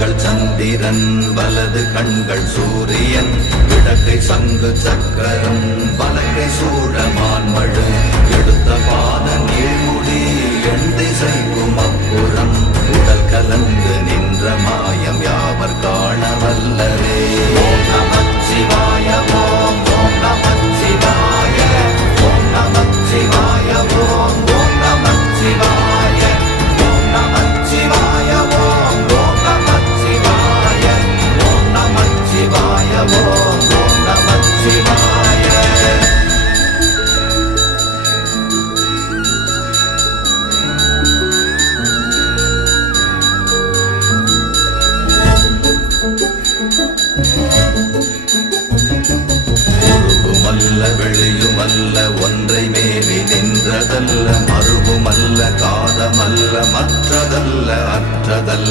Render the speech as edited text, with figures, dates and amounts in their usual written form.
கண்கள் சந்திரன் வலது கண்கள் சூரியன் இடக்கை சங்கு சக்கரம் வலக்கை சூழமான்மழு எடுத்த பாத நீழ்முடி எண் திசைக்கும் அப்புறம் உடல் கலந்த